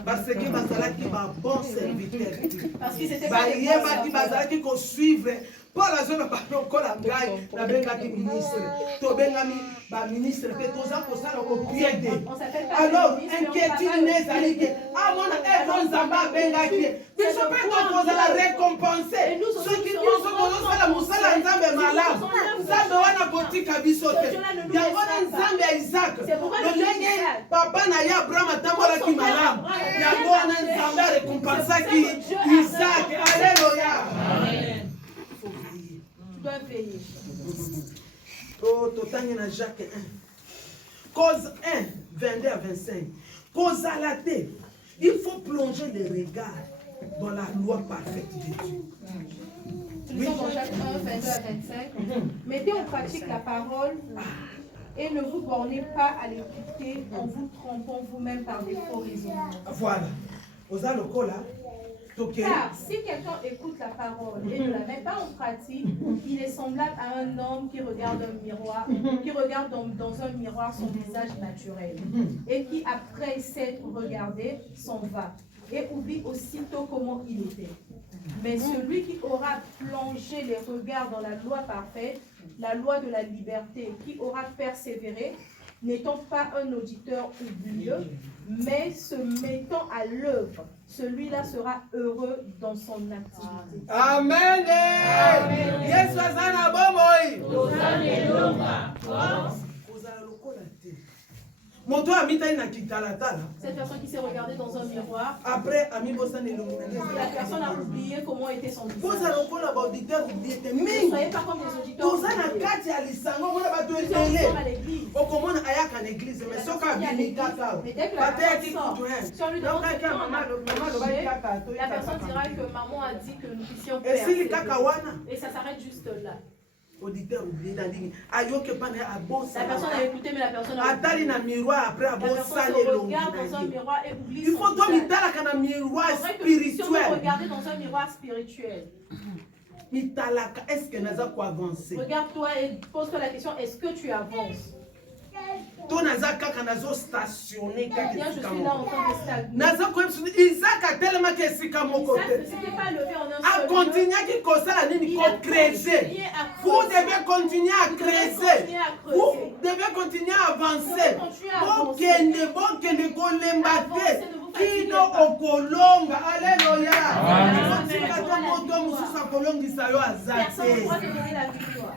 Parce que bazalaki ba bon serviteur. Parce que c'était pas des bazalaki ko suivre. Pour la zone ba lokola ngai na bengaki ministre. To bengami ba ministre pe toza ko sala ko piede. Alors inquiétude nezali ke amona evon zamba bengaki. Biso pe to koza la récompenser. Ceux qui nous sont dans la musala nzambe malamu. Nzambe wana kotika biso te. Yango na nzambe ya Isaac. Ndenge papa na ya Abraham atambola ki malamu. Yango na nzambe récompensaki Isaac. Alléluia. Amen. Tu dois veiller. Oh, totangi na Jacques 1. Cause 1, 22 à 25. Cause à la tête. Il faut plonger les regards dans la loi parfaite de Dieu. Lisons dans Jacques 1, 22 à 25. Mettez en pratique la parole et ne vous bornez pas à l'écouter en vous trompant vous-même par des faux raisonnements. Voilà. Car si quelqu'un écoute la parole et ne la met pas en pratique, il est semblable à un homme qui regarde un miroir, qui regarde dans un miroir son visage naturel et qui, après s'être regardé, s'en va et oublie aussitôt comment il était. Mais celui qui aura plongé les regards dans la loi parfaite, la loi de la liberté, qui aura persévéré, n'étant pas un auditeur oublieux, mais se mettant à l'œuvre, celui-là sera heureux dans son activité. Amen. Yes, cette personne qui s'est regardée dans un miroir, après, la personne a oublié comment était son visage. Ne soyez pas comme des auditeurs. Nous sommes à l'église. Mais dès que la personne sort, si on lui demande la personne dira que maman a dit que nous puissions persévérer. Et ça s'arrête juste là. Auditeur oublié dans ligne. La personne a écouté, mais la personne a oublié. La personne se regarde dans un miroir et oublie son visage. miroir spirituel. Si on regarder dans un miroir spirituel. est-ce que naza ko avancer? Regarde-toi et pose-toi la question, est-ce que tu avances? To naza kaka nazo stationner kaka Bien, je suis là en train de stagner. naza ko Isaac a tellement que sika moko Isaac te. ne s'était pas levé en un A seul continuer qui kosala nini ko creuser. Vous devez continuer à creuser. Vous devez continuer à avancer. Bon kende ko lembate. Kino okolonga. Alléluia. Tika to moto mususa kolongisa yo Personne ne pourra azate. te donner la victoire.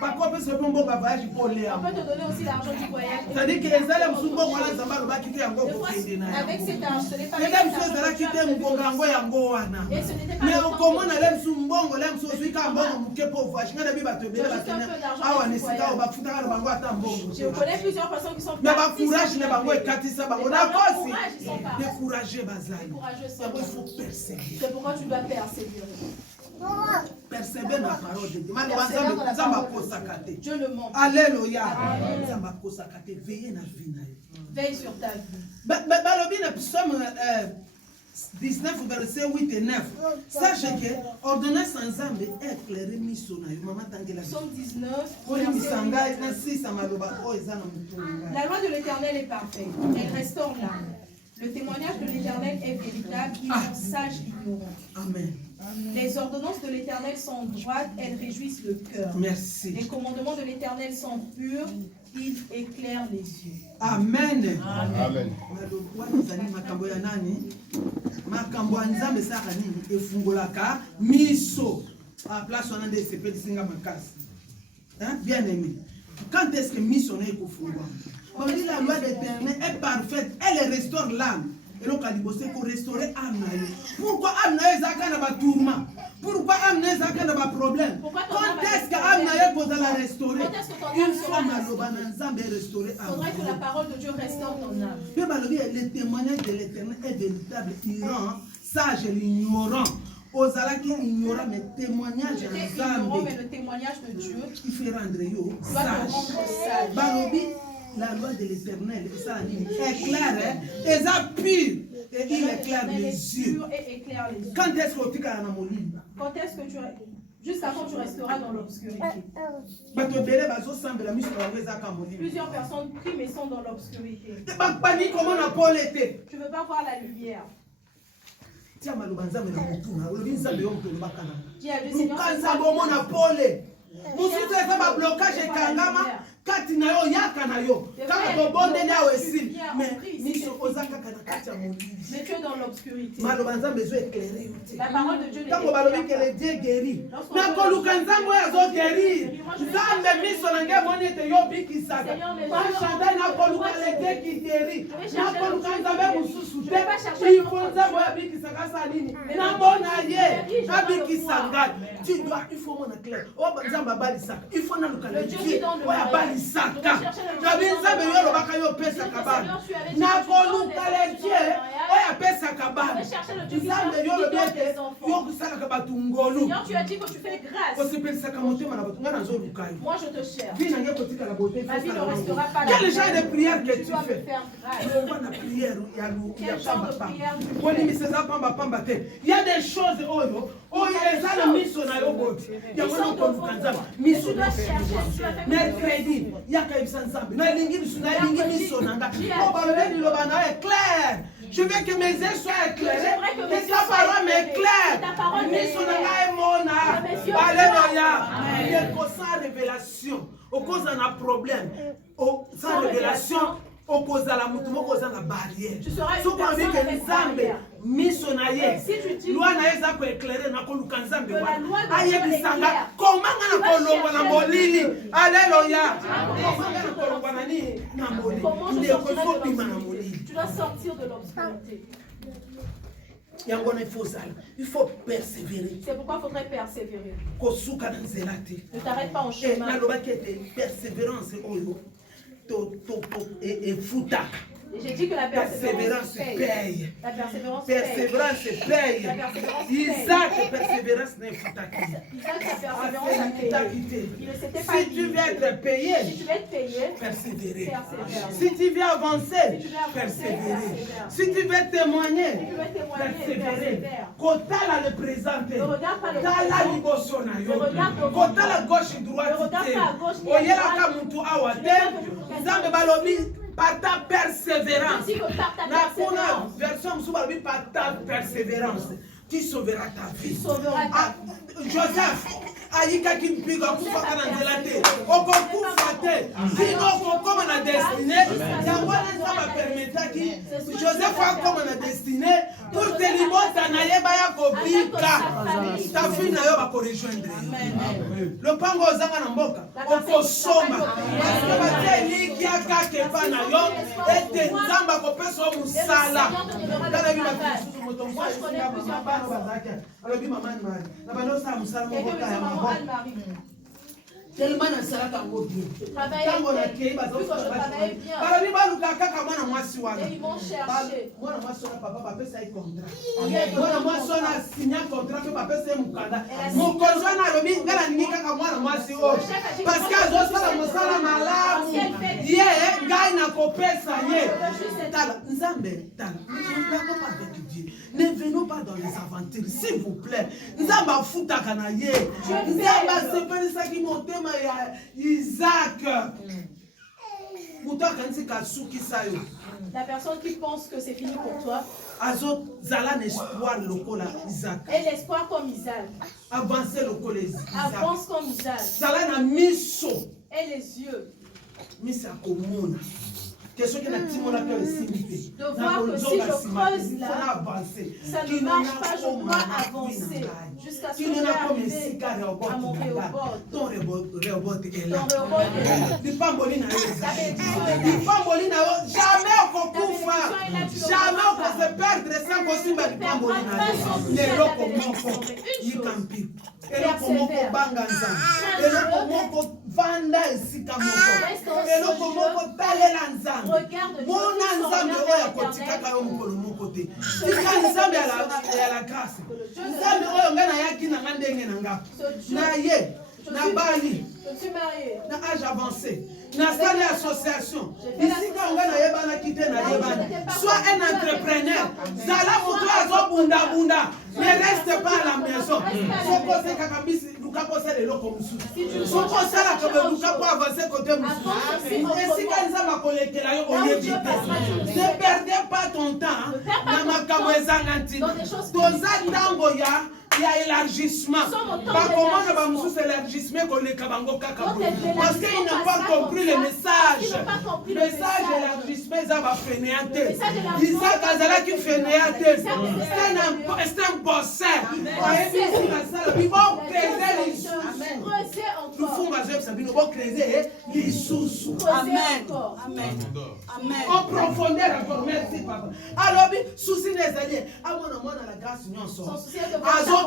Pourquoi parce que bon voyage pour les On peut te donner aussi l'argent du voyage. c'est-à-dire que les élèves sont bons voilà ça va ba quitter yango ko kende na. Avec cet argent, ce n'est pas Les dames sont là quitter mbongo yango yango wana. Et ce n'était pas Mais le on temps comment de- na lem su mbongo lem so su ka mbongo muke po voyage ngana bi bato bele batena. Awa ni sika ba futa ka bango ata mbongo. Je connais plusieurs personnes qui sont Mais ba parties courage sans na bango lever. ekatisa bango Mais na par leur kosi. courage, ils sont partis. Décourager bazali. Courageux, c'est Il vrai. faut persévérer. C'est pourquoi tu dois persévérer. Persévérer na parole de Dieu. Mano Persévère dans la nzamba parole ko de Dieu. sakate. Dieu le montre. Alléluia. Amen. Nzamba ko sakate veiller na vie na yo. Veille sur ta vie. Balobi na psaume 19 verset 8 et 9. Sache que ordonnance ensemble éclairé miso na yo mama tangela. Psaume 19. Oli verset misanga 8. na sisa maloba o eza na mutunga. La loi de l'Éternel est parfaite. Elle restaure l'âme. Le témoignage de l'Éternel est véritable. Il rend sage l'ignorant. Amen. Les ordonnances de l'Éternel sont droites. Elles réjouissent le cœur. Merci. Les commandements de l'Éternel sont purs. Ils éclairent les yeux. Amen. Amen. Wana zali makambo ya nani? Makambo ya Nzambe saka nini? Efungolaka miso. A place wana nde sepelisinga makasi. Hein? Bien aimé. Quand est-ce que miso na ekofungwa? On dit la loi de l'Éternel est parfaite, elle restaure l'âme. Et donc, il faut restaurer l'âme. Pourquoi l'âme n'a pas de tourment? Pourquoi l'âme n'a pas de problème? Quand est-ce que l'âme n'a pas de la restaurer? Une fois que restaurer Il faudrait que la parole de Dieu restaure ton âme. Le témoignage de l'Éternel est véritable. Il rend sage l'ignorant. Ozalaki ignorant mais témoignage Tu de étais ignorant, mais Nzambe. le témoignage de Dieu Il fait rendre yo doit te rendre sage. sage. Balobi, la loi de l'Éternel est claire, et ça pure, et il éclaire Elle les est yeux. pure et éclaire les yeux. Quand est-ce que tu as un molimba? Quand est-ce que tu jusqu'à quand tu resteras dans l'obscurité? Bato bele bazo sambela miso na weza ka molimba. Plusieurs personnes prient mais sont dans l'obscurité. Bakpani comment na Paul était? Tu ne veux pas voir la lumière. Tia maloba nzambe na mutuna, olobi nzambe yo mutuna bakana. Dis à Dieu, Seigneur, Luka c'est nzambe ça. omona Paul. Mususu eza ba blocage ekangama kati na yo yaka na yo. Kaka tobondeli awo esili. Mais miso oza kaka na kati ya molimba. Mais tu es dans l'obscurité. Maloba nzambe ezo éclairer yo te. La parole de Dieu Tango balobi que le Dieu guérit. Na koluka nzambe oyo azo guérir. Nzambe miso na ngai emoni ete yo bikisaka. Bachantal na koluka le Dieu qui guérit. Na koluka nzambe mosusu te. Ifo nzambe oyo abikisaka sa nini? Namona ye abikisa ngai. Tu dois, il faut mona clair. Oyo nzambe abalisaka. Il faut naluka le Dieu oyo abalisaka. Kabi nzambe yo lobaka yo pesaka bana. Na koluka le Dieu oyo apesaka bana. Nzambe yo lobi ete yo kusalaka bato ngolu. Seigneur, tu as dit que tu fais grâce. Osepelisaka motema na bato ngai nazoluka yo. Moi, je te cherche. Vie na ngai kotikala beauté. Ma vie ne restera pas là. Quel genre de prière que Tu tu dois me fais? faire grâce. Longwa na prière ya Quel genre de pamba prière tu pamba. fais? Bonimisa eza pamba pamba te. Il y a des choses oyo eza na miso na yo bote. Yango na koluka nzambe. Miso Tu dois chercher. Tu dois faire mercredi yaka yebisa nzambe nalingi miso na nga o balobi liloba na yo est clair. Je veux que mes yeux soient éclairés, que ta parole m'éclaire. Miso na nga emona. Alléluia. Il y a sans révélation. Au cause d'un problème. Sans révélation. Au cause de la mutu, au cause de la barrière. Tu seras une So kwa personne que avec nzambe barrière. miso na ye. Si tu dis Loi na ye za ko éclairer na koluka nzambe que la wana. loi de Dieu Ayebisanga éclaire. comment nga na kolongwa na chercher molili. Dieu. Alléluia. Comment Comment nga na kolongwa na nini na molili. Comment je Ndeko sortirai so de bima na l'obscurité? molili. Tu dois sortir de l'obscurité. Yango na il faut persévérer. C'est pourquoi il faudrait persévérer. Kosuka na nzela te. Ne t'arrête pas en Et chemin. nalobaki ete persévérance oyo efutaka. Et j'ai dit que la persévérance paye. La persévérance paye. Persévérance paye. Isaac, persévérance n'est pas acquis. Isaac, sa persévérance a payé. Il ne s'était pas Si tu veux être payé, persévérer. Si tu veux avancer, persévérer. Si tu veux témoigner, persévérer. Kotala le présenter. Tala liboso na yo. Kotala gauche droite. Oyela ka mutu awate. Nzambe balobi par ta persévérance. Na kuna version musu balobi par ta persévérance. Tu sauveras ta vie. Joseph, Aïka qui me pique, kufa kana nzela te. Okokufa te. Sino okokoma na destinée. Yango nza ba permettre ki Joseph akoma na destinée pour te libota na yeba ya kobika. Ta fille na yo ba ko rejoindre. Le pango ozanga na mboka. Okosomba. Parce que ba te liki akake pa na yo ete nzamba ko pesa musala. Kana bi ba kususu moto mfasi nga ba bazaka. Alors bi maman mari. Na ba no sa musala mo ka ya mabo. Tellement na sala ka ngo bien. Tango na kei ba zo. Ba bi ba luka kaka mwana mwasi wana. Et ils m'ont cherché. Mwana mwasi wana papa ba pesa i contrat. Mwana mwasi wana signa contrat pe ba pesa mukanda. Mokonzo na lobi ngala ningi kaka mwana mwasi o. Parce que azo sala mosala malamu. Ye ngai na kopesa ye. Tala nzambe tala. Ne venons pas dans les aventures, s'il vous plaît. Nzamba futa kanaye. Nzamba sepelisa ki motema ya Isaac. Muta kanzi kasuki sayo. La personne qui pense que c'est fini pour toi. Azot zala l'espoir lokola Isaac. Et l'espoir comme Isaac. Avancer lokola Isaac. Avance comme Isaac. Zala na miso. Et les yeux. Misa komona. De voir que si je creuse là, ça ne marche pas, je dois avancer jusqu'à ce que je arrive à mon réobot. Ton réobot est là. Jamais on peut jamais on peut se perdre sans possible du pambolina. Eloko moko banga nzambe. Eloko moko vanda esika moko. Eloko moko talela nzambe. Mona nzambe oyo akotikaka yo mokolo moko te. Tika nzambe ya la grâce. Nzambe oyo nga nayaki na nga ndenge na nga. Na ye, na bali, na âge avancé. Na salle association. Ici quand on a yebana quitté na yebana. Sois un entrepreneur. Zala moto azo bunda bunda. Ne reste pas à la maison. Soko se kakabisi luka poser le loko musu. Soko sala ka luka po avancer côté musu. Ici quand nzamba kolekela yo oyebite. Ne perdez pas ton temps na makambo ezanganti. Toza tango ya élargissement. Pas comment on va nous élargissement qu'on les kabango kaka. Parce qu'ils n'ont pas compris le message. Le message élargissement ça va fainéanter. Isaac Azala qui fainéanter. C'est un bosseur. Ils vont creuser les sous. Nous font baser ça nous vont creuser les sous. Amen. Amen. Amen. En profondeur encore merci papa. Alors souci des alliés. À mon la grâce union son.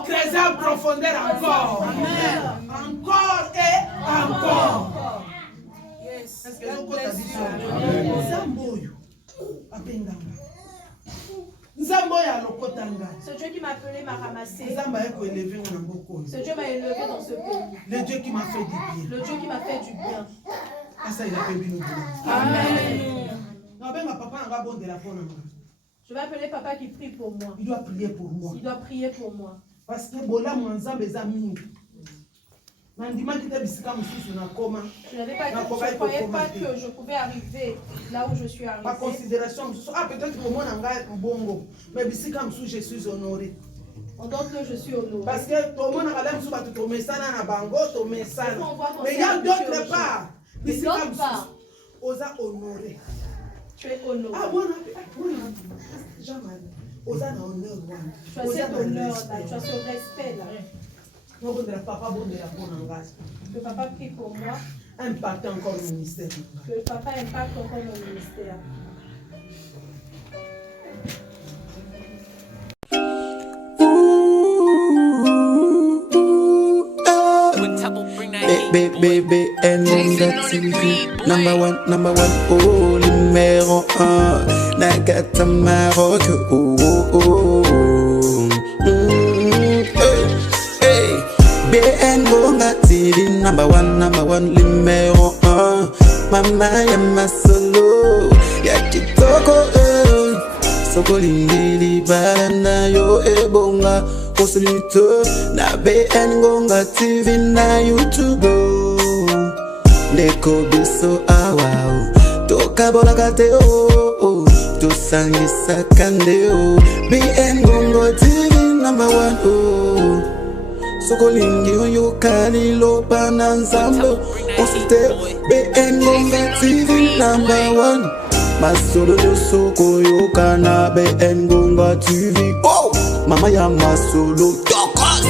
Creuser en profondeur encore. Amen. Encore et encore. Yes. Est-ce que vous avez dit ça? Zamboyo. Apenganga. Zamboya lokotanga. Ce Dieu qui m'a appelé m'a ramassé. Ce Dieu m'a élevé dans ce pays. Le Dieu qui m'a fait du bien. Le Dieu qui m'a fait du bien. Ah ça il a fait bien. Amen. Je vais appeler papa qui prie pour moi. Il doit prier pour moi. Il doit prier pour moi. Parce que bola mwanzambe za mingi. Je n'avais pas dit, je ne croyais pas que je pouvais arriver là où je suis arrivé. Par considération, peut-être que moi, mais je suis honoré. En tant que je suis honoré. Parce que tout le monde a l'air de mais il y a d'autres parts. D'autre part, osa honoré. Tu es honoré. Ah, moi, jamais. Osa honneur. Tu as cet honneur là, tu as ce respect là. Que papa prie pour moi. Impacte encore le ministère. Que papa impacte encore mon ministère. Baby, and on that TV, number one, oh, numéro 1 Nagata Maroc oh oh oh BN Gonga TV number one numéro 1 Mama ya masolo ya kitoko Soko lingili balana yo ebonga Kosulito na BN Gonga TV na YouTube Ndeko biso awao Toka bola kate oh Tosangisa kande oh BN Gonga TV number 1 oh Soko lingi yo kali lo pananzambo Osite BN Gonga TV number 1 Masolo yo soko yo kana BN Gonga TV oh Mama ya masolo Tokos